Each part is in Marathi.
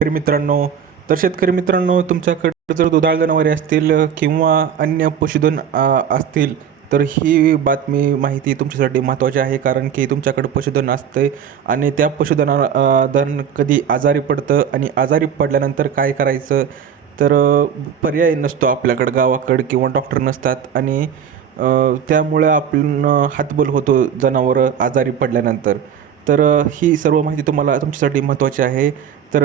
शेतकरी मित्रांनो, तुमच्याकडे जर दुधाळ जनावरे असतील किंवा अन्य पशुधन असतील, तर ही माहिती तुमच्यासाठी महत्त्वाची आहे. कारण की तुमच्याकडे पशुधन असते आणि त्या धन कधी आजारी पडतं आणि आजारी पडल्यानंतर काय करायचं, तर पर्याय नसतो आपल्याकडं गावाकडं किंवा डॉक्टर नसतात आणि त्यामुळं आपण हतबल होतो जनावरं आजारी पडल्यानंतर. तर ही सर्व माहिती तुमच्यासाठी महत्त्वाची आहे. तर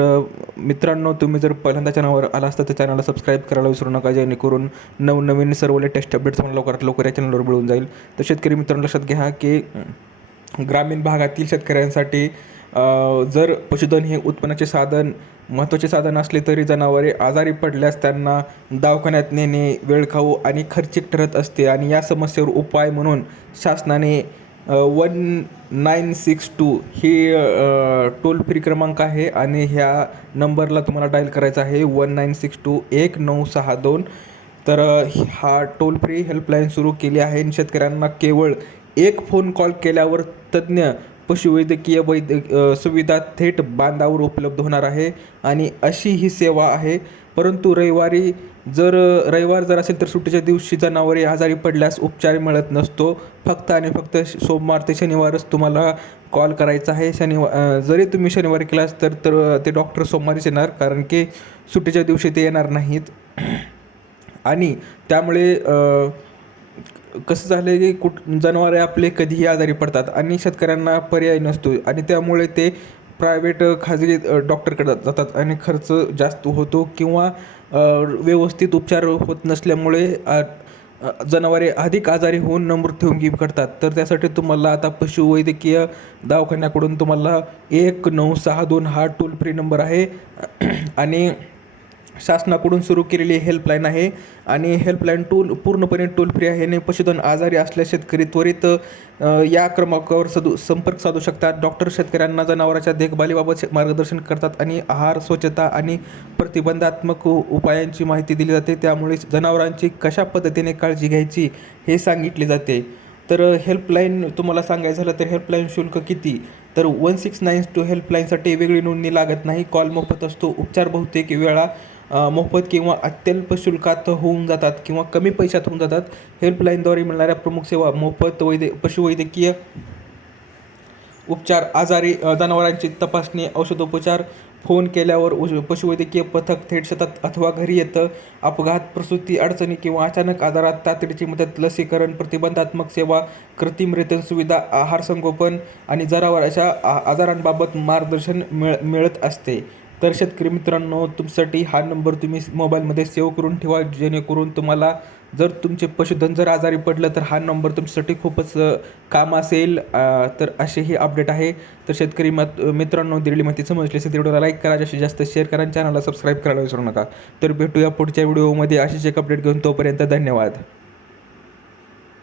मित्रांनो, तुम्ही जर पहिल्यांदा चॅनलवर आला असता तर चॅनलला सबस्क्राईब करायला विसरू नका, जेणेकरून नवनवीन सर्व लेटेस्ट अपडेट्स तुम्हाला लवकरात लवकर या चॅनलवर मिळून जाईल. तर शेतकरी मित्रांनो, लक्षात घ्या की ग्रामीण भागातील शेतकऱ्यांसाठी जर पशुधन हे उत्पन्नाचे महत्त्वाचे साधन असले तरी जनावरे आजारी पडल्यास त्यांना दवाखान्यात नेणे वेळखाऊ आणि खर्चिक ठरत असते. आणि या समस्येवर उपाय म्हणून शासनाने 1962 ही टोल फ्री क्रमांक आहे आणि ह्या नंबरला तुम्हाला डायल करायचा आहे 1962 1962. तर हा टोल फ्री हेल्पलाईन सुरू केली आहे आणि शेतकऱ्यांना केवळ एक फोन कॉल केल्यावर तज्ज्ञ पशुवैद्यकीय सुविधा थेट बांधावर उपलब्ध होणार आहे आणि अशी ही सेवा आहे. परंतु रविवार जर असेल तर सुट्टीच्या दिवशी जनावरे आजारी पडल्यास उपचार मिळत नसतो. फक्त आणि फक्त सोमवार ते शनिवारच तुम्हाला कॉल करायचा आहे. जरी तुम्ही शनिवारी केलास तर ते डॉक्टर सोमवारीच येणार, कारण की सुट्टीच्या दिवशी ते येणार नाहीत. आणि त्यामुळे कसं झालं आहे की जनावरे आपले कधीही आजारी पडतात आणि शेतकऱ्यांना पर्याय नसतो आणि त्यामुळे ते प्रायव्हेट खाजगी डॉक्टरकडे जातात आणि खर्च जास्त होतो किंवा व्यवस्थित उपचार होत नसल्यामुळे जनावरे अधिक आजारी होऊन मृत्युमुखी पडतात. तर त्यासाठी तुम्हाला आता पशुवैद्यकीय दवाखान्याकडून तुम्हाला 1962 हा टोल फ्री नंबर आहे आणि शासनाकडून सुरू केलेली हेल्पलाईन आहे. आणि हेल्पलाईन पूर्णपणे टोल फ्री आहे आणि पशुधन आजारी असल्यास शेतकरी त्वरित या क्रमांकावर संपर्क साधू शकतात. डॉक्टर शेतकऱ्यांना जनावरांच्या देखभालीबाबत मार्गदर्शन करतात आणि आहार, स्वच्छता आणि प्रतिबंधात्मक उपायांची माहिती दिली जाते. त्यामुळे जनावरांची कशा पद्धतीने काळजी घ्यायची हे सांगितले जाते. तर हेल्पलाईन तुम्हाला सांगायचं झालं तर हेल्पलाईन शुल्क किती, तर 1692 हेल्पलाईनसाठी वेगळी नोंदणी लागत नाही. कॉल मोफत असतो. उपचार बहुतेक वेळा मोफत किंवा अत्यल्प शुल्कात होऊन जातात किंवा कमी पैशात होऊन जातात. हेल्पलाईनद्वारे मिळणाऱ्या प्रमुख सेवा: मोफत पशुवैद्यकीय उपचार, आजारी जनावरांची तपासणी, औषधोपचार, फोन केल्यावर पशुवैद्यकीय पथक थेट शेतात अथवा घरी येतं, अपघात, प्रसूती, अडचणी किंवा अचानक आजारात तातडीची मदत, लसीकरण, प्रतिबंधात्मक सेवा, कृत्रिम रेतन सुविधा, आहार संगोपन आणि जनावरांच्या आजारांबाबत मार्गदर्शन मिळत असते. तर शेतकरी मित्रांनो, तुमच्यासाठी हा नंबर तुम्ही मोबाईलमध्ये सेव्ह करून ठेवा, जेणेकरून तुम्हाला जर तुमचे पशुधन जर आजारी पडलं तर हा नंबर तुमच्यासाठी खूपच काम असेल. तर असे ही अपडेट आहे. तर शेतकरी मित्रांनो, दिलेली माहिती समजली असेल तर व्हिडिओला लाईक करा, जास्तीत जास्त शेअर करा आणि चॅनलला सबस्क्राईब करायला विसरू नका. तर भेटूया पुढच्या व्हिडिओमध्ये अशीच एक अपडेट घेऊन. तोपर्यंत धन्यवाद.